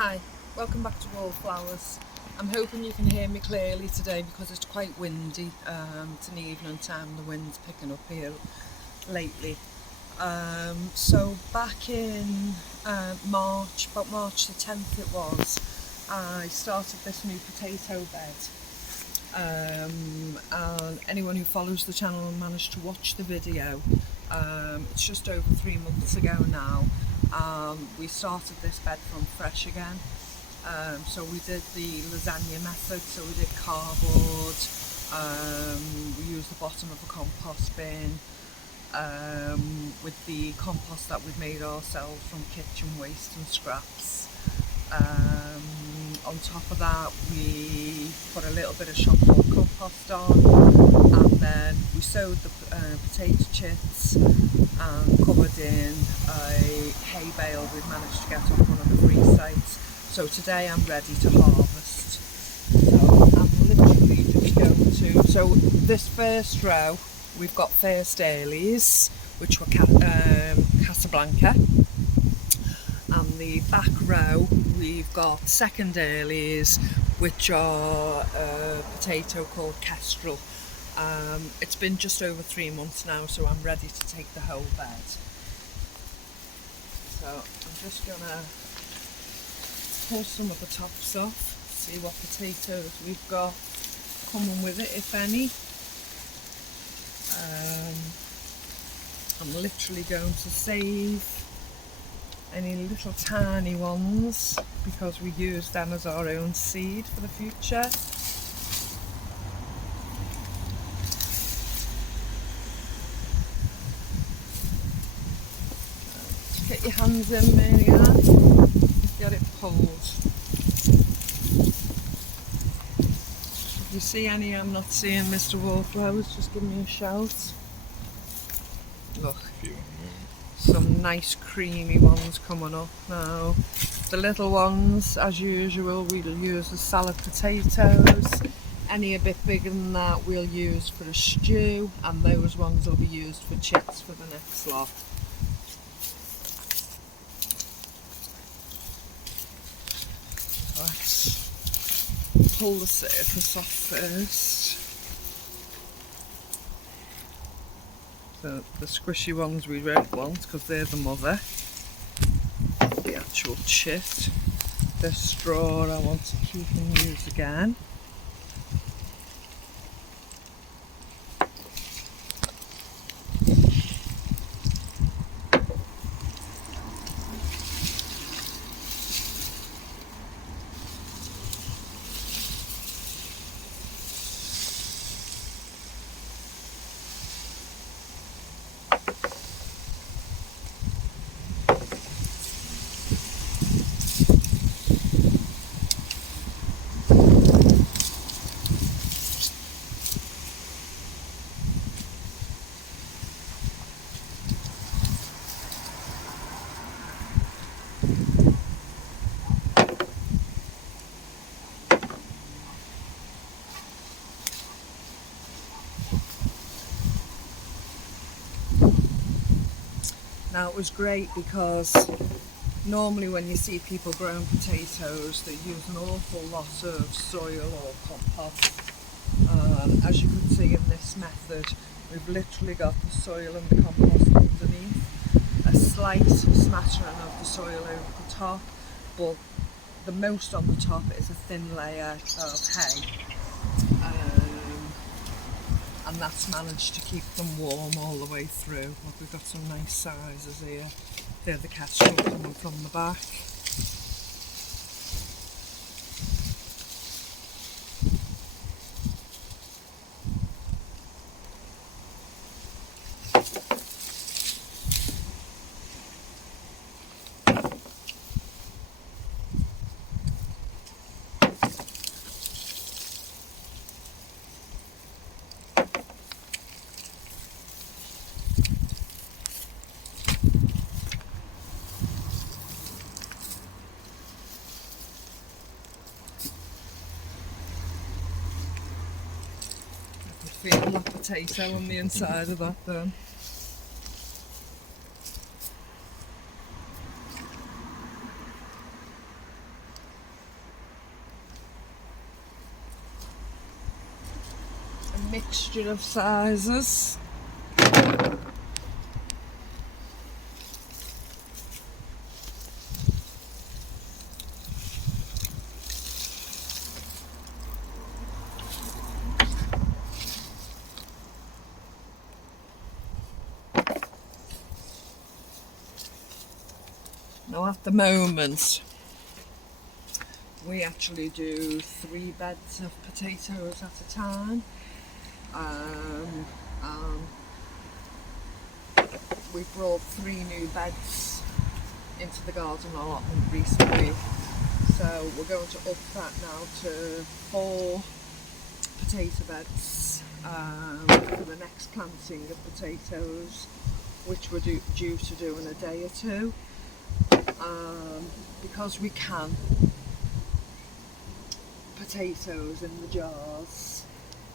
Hi, welcome back to Wallflowers. I'm hoping you can hear me clearly today because it's quite windy. It's an evening time, the wind's picking up here lately. So back in March, about March the 10th it was, I started this new potato bed. And anyone who follows the channel and managed to watch the video, it's just over 3 months ago now. We started this bed from fresh again. So we did the lasagna method, so we did cardboard, we used the bottom of a compost bin, with the compost that we've made ourselves from kitchen waste and scraps. On top of that we put a little bit of shop floor compost on, and then we sowed the potato chips and covered in a hay bale we've managed to get off one of the free sites. So today I'm ready to harvest. So I'm literally just going to, so this first row we've got first earlies, which were Casablanca, and the back row we've got second earlies, which are a potato called Kestrel. It's been just over 3 months now, so I'm ready to take the whole bed. So I'm just gonna pull some of the tops off, see what potatoes we've got coming with it, if any. I'm literally going to save any little tiny ones because we use them as our own seed for the future. Just get your hands in there, yeah. Get it pulled. If you see any I'm not seeing, Mr. Wallflowers, just give me a shout. Look, some nice creamy ones coming up now. The little ones, as usual, we'll use as salad potatoes. Any a bit bigger than that we'll use for a stew, and those ones will be used for chips for the next lot. Let's pull the surface off first. So the squishy ones we don't want because they're the mother. The actual chit. The straw I want to keep and use again. Now it was great because normally when you see people growing potatoes they use an awful lot of soil or compost. As you can see in this method, we've literally got the soil and the compost underneath, a slight smattering of the soil over the top, but the most on the top is a thin layer of hay. And that's managed to keep them warm all the way through. Look, we've got some nice sizes here. They're the Kestrel coming from the back. Feel that potato on the inside of that then. mixture of sizes. Now at the moment we actually do 3 beds of potatoes at a time. We brought 3 new beds into the garden allotment recently, so we're going to up that now to 4 potato beds for the next planting of potatoes, which we're due to do in a day or two. Because we can potatoes in the jars,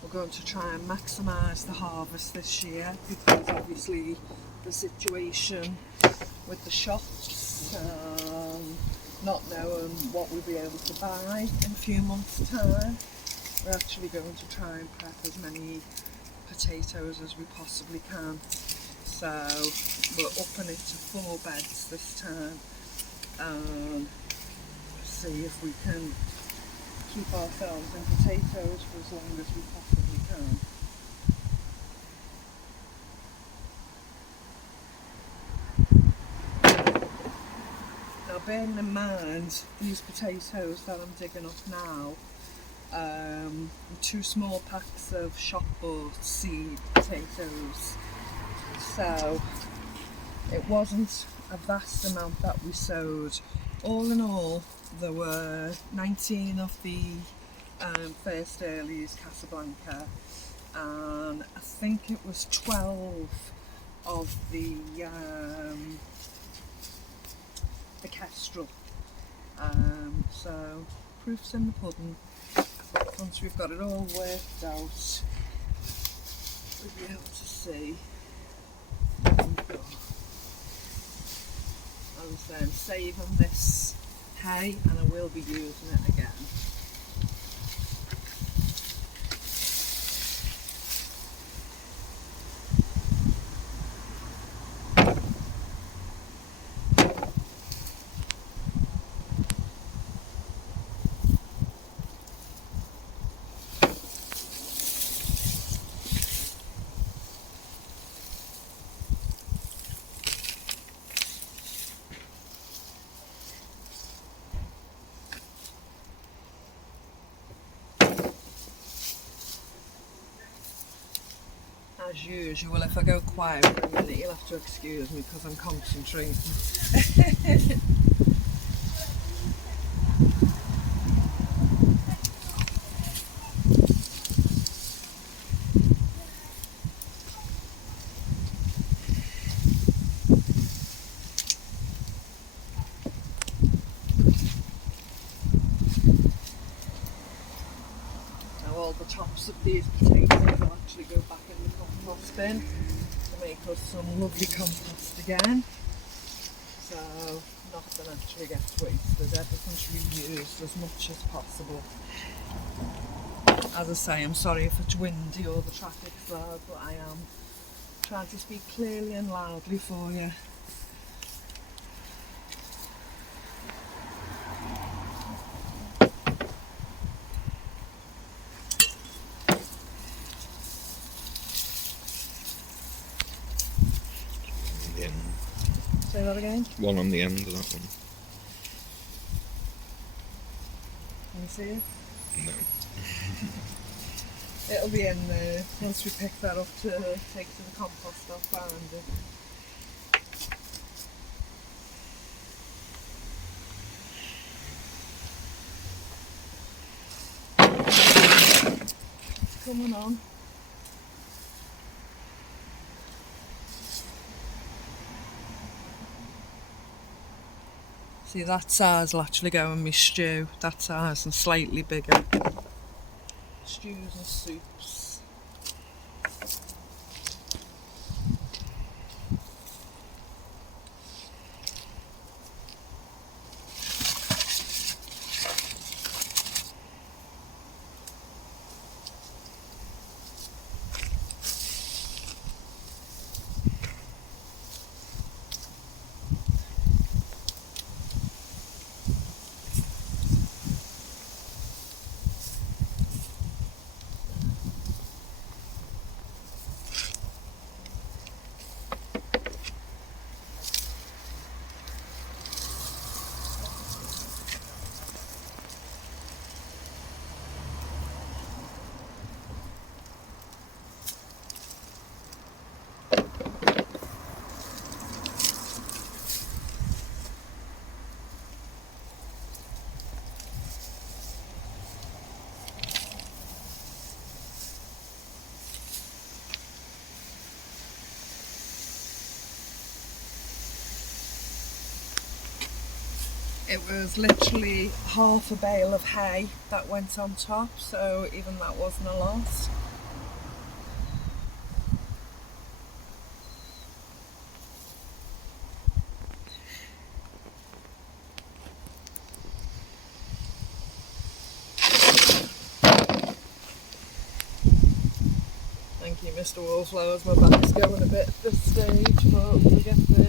we're going to try and maximise the harvest this year, because obviously the situation with the shops, not knowing what we'll be able to buy in a few months' time, we're actually going to try and prep as many potatoes as we possibly can. So we're upping it to 4 beds this time, and see if we can keep ourselves in potatoes for as long as we possibly can. Now, bearing in mind these potatoes that I'm digging up now, 2 small packs of shop bought seed potatoes, so it wasn't a vast amount that we sowed. All in all, there were 19 of the first earlies Casablanca, and I think it was 12 of the Kestrel. So proof's in the pudding. Once we've got it all worked out, we'll be able to see what we've got. I'm saving this hay, and I will be using it again. As usual, if I go quiet for a minute, you'll have to excuse me because I'm concentrating. Now all the tops of these potatoes will actually go back in the compost bin to make us some lovely compost again. So nothing actually gets wasted, everything's reused as much as possible. As I say, I'm sorry if it's windy or the traffic's loud, but I am trying to speak clearly and loudly for you. Say that again? One on the end of that one. Can you see it? No. It'll be in there once we pick that up to take to the compost off behind it. Coming on. See, that size will actually go in my stew, that size and slightly bigger. Stews and soups. It was literally half a bale of hay that went on top, so even that wasn't a loss. Thank you, Mr. Wallflowers. My back is going a bit at this stage, but we'll get there.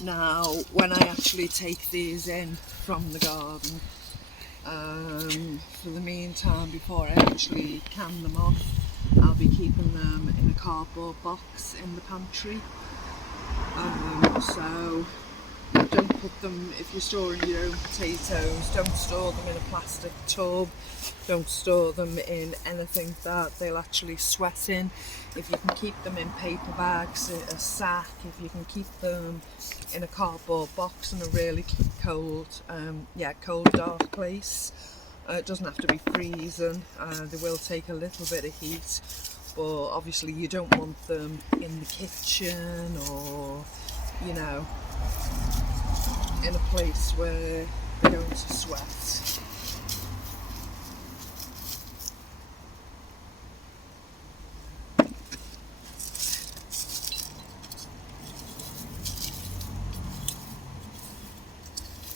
Now, when I actually take these in from the garden, for the meantime, before I actually can them off, I'll be keeping them in a cardboard box in the pantry. So don't put them, if you're storing your own potatoes, don't store them in a plastic tub, don't store them in anything that they'll actually sweat in. If you can keep them in paper bags, a sack, if you can keep them in a cardboard box in a really cold, cold dark place, it doesn't have to be freezing, they will take a little bit of heat, but obviously you don't want them in the kitchen or, you know, in a place where they're going to sweat.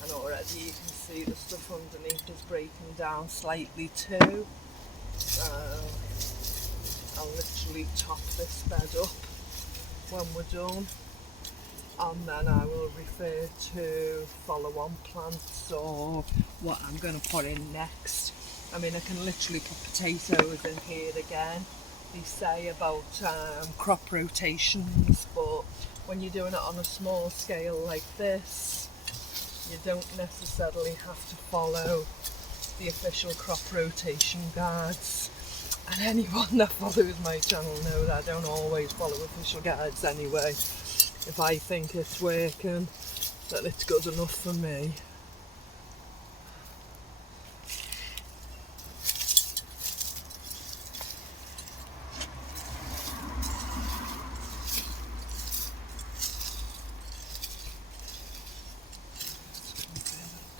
And already you can see the stuff underneath is breaking down slightly too. I'll literally top this bed up when we're done, and then I will refer to follow-on plants or what I'm going to put in next. I mean, I can literally put potatoes in here again. They say about crop rotations, but when you're doing it on a small scale like this, you don't necessarily have to follow the official crop rotation guides. And anyone that follows my channel know that I don't always follow official guides anyway. If I think it's working, then it's good enough for me.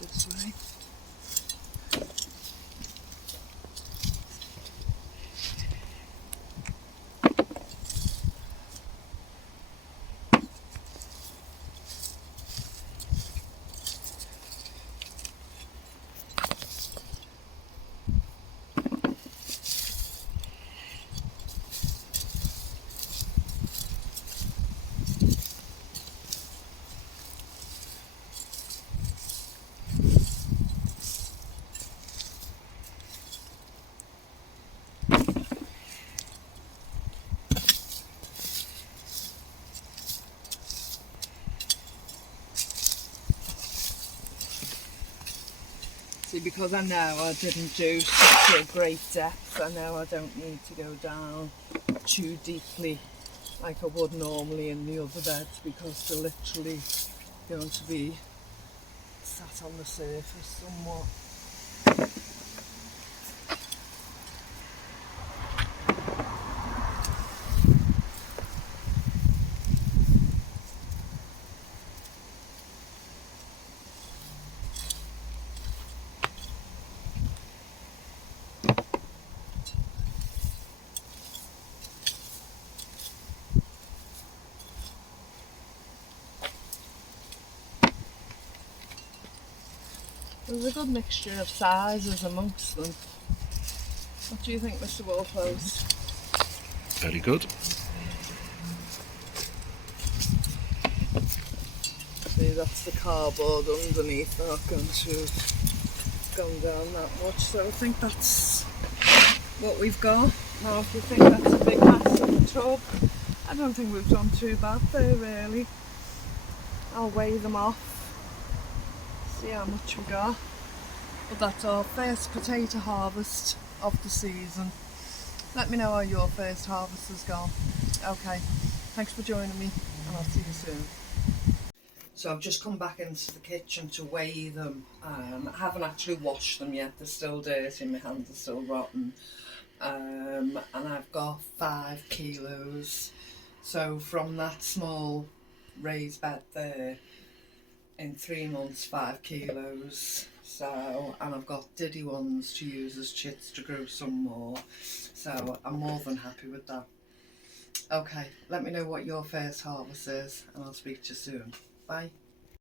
This way. See, because I know I didn't do such a great depth, I know I don't need to go down too deeply like I would normally in the other beds, because they're literally going to be sat on the surface somewhat. There's a good mixture of sizes amongst them. What do you think, Mr. Wallclose? Very good. See, that's the cardboard underneath. They're not going to go down that much, so I think that's what we've got. Now, if you think that's a big mass of the tub, I don't think we've done too bad there, really. I'll weigh them off, see how much we got. But that's our first potato harvest of the season. Let me know how your first harvest has gone. Okay, thanks for joining me, and I'll see you soon. So I've just come back into the kitchen to weigh them. I haven't actually washed them yet, they're still dirty, my hands are still rotten. And I've got 5 kilos. So from that small raised bed there, in 3 months, 5 kilos. So, and I've got diddy ones to use as chits to grow some more. So I'm more than happy with that. Okay, let me know what your first harvest is, and I'll speak to you soon. Bye.